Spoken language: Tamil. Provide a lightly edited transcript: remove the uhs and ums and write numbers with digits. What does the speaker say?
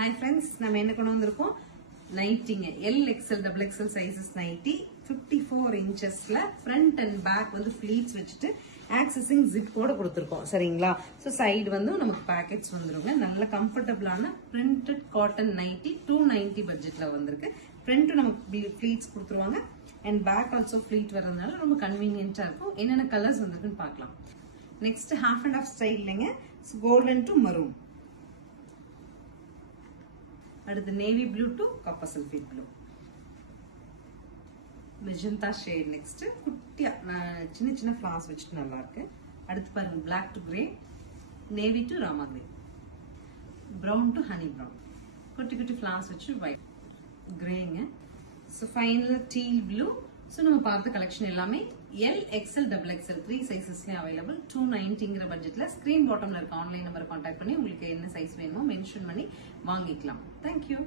Hi friends, நம்ம என்ன கொண்டு வந்திருக்கோம் நைட்டிங்க L XL double XL sizes nighty 54 inchesல front and back வந்து pleats வச்சிட்டு accessing zip கோட கொடுத்திருக்கோம் சரிங்களா சோ சைடு வந்து நமக்கு பாக்கெட்ஸ் வந்துருங்க நல்ல கம்ஃபர்ட்டபிளான printed cotton நைட்டி 290 பட்ஜெட்ல வந்திருக்கு front நமக்கு pleats கொடுத்துருவாங்க and back also pleat வரதுனால ரொம்ப கன்வீனியன்ட்டா இருக்கும் என்னென்ன கலர்ஸ் வந்திருக்குன்னு பார்க்கலாம் next half and half ஸ்டைல்லங்க golden to maroon அடுத்து navy blue to copper sulphate blue magenta shade next குட்டியா சின்ன சின்ன flowers வச்சிட்டு நல்லா இருக்கு அடுத்து பாருங்க black to grey navy to rama grey brown to honey brown குட்டி குட்டி flowers வச்சு white greyங்க so final teal blue so நம்ம பார்த்த கலெக்ஷன் எல்லாமே L XL double XL 3 sizesல available 290ங்கற பட்ஜெட்ல ஸ்கிரீன் பாட்டம்ல இருக்க ஆன்லைன் நம்பரை कांटेक्ट பண்ணி உங்களுக்கு என்ன சைஸ் வேணுமோ மென்ஷன் பண்ணி வாங்கிக்கலாம் Thank you